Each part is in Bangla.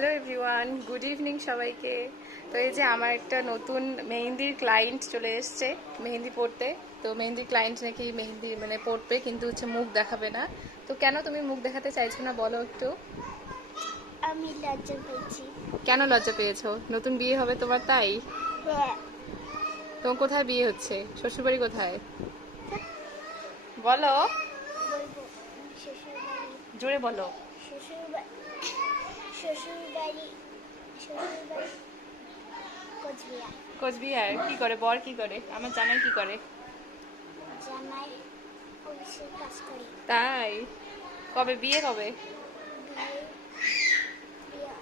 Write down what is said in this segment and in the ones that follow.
হ্যালো এভরিওয়ান, গুড ইভিনিং সবাইকে। তো এই যে আমার একটা নতুন মেহেন্দির ক্লায়েন্ট চলে এসছে মেহেন্দি পড়তে। তো মেহেন্দির ক্লায়েন্ট নাকি মেহেন্দি মানে পড়বে, কিন্তু হচ্ছে মুখ দেখাবে না। তো কেন তুমি মুখ দেখাতে চাইছো না বলো একটু। আমি লজ্জা পেয়েছি। কেন লজ্জা পেয়েছো? নতুন বিয়ে হবে তোমার, তাই? হ্যাঁ, তোমার কোথায় বিয়ে হচ্ছে? শ্বশুরবাড়ি কোথায় বলো? বলবো। শ্বশুরবাড়ি, জোরে বলো। শ্বশুরবাড়ি, শ্বশুরবাড়ি, শ্বশুরবাড়ি কোচবিহার। কোচবিহার? কি করে বর, কি করে আমার জামাই, কি করে? জামাই অফিসের কাজ করি। তাই? কবে বিয়ে, কবে? বিয়ে বিয়ে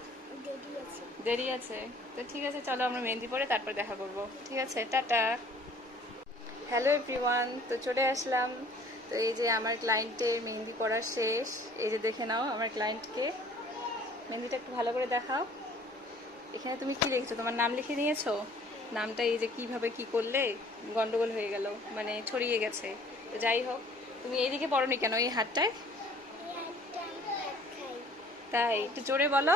দেরি আছে। দেরি আছে? তো ঠিক আছে, চলো আমরা মেহেন্দি পরে তারপর দেখা করব। ঠিক আছে, টাটা। হ্যালো এভরিওয়ান, তো চলে আসলাম। তো এই যে আমার ক্লায়েন্টের মেহেন্দি পড়া শেষ। এই যে দেখে নাও আমার ক্লায়েন্টকে। মেহেন্দিটা একটু ভালো করে দেখাও। এখানে তুমি কি লিখছো? তোমার নাম লিখে নিয়েছো? নামটা এই যে কিভাবে কি করলে গন্ডগোল হয়ে গেল, মানে ছড়িয়ে গেছে। তো যাই হোক, তুমি এইদিকে পড়োনি কেন, এই হাতটায়? এই হাতটা আমি ভাত খাই। তাই? একটু জোরে বলো।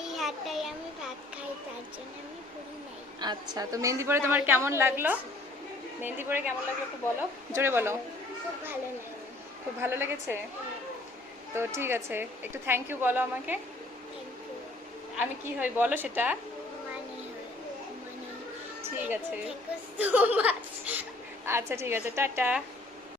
এই হাতটায় আমি ভাত খাই, তার জন্য আমি পড়ি নাই। আচ্ছা, তো মেহেন্দি পরে তোমার বাইরে কেমন লাগলো? পড়েছি। মেহেন্দি পরে কেমন লাগলো একটু বলো, জোরে বলো। খুব ভালো লাগে। খুব ভালো লেগেছে? হ্যাঁ, তো ঠিক আছে, একটু থ্যাংক ইউ বলো আমাকে। Thank you. আমি কি হই বলো সেটা। মানে হয়, মানে ঠিক আছে। Thank you so much. আচ্ছা ঠিক আছে, টাটা।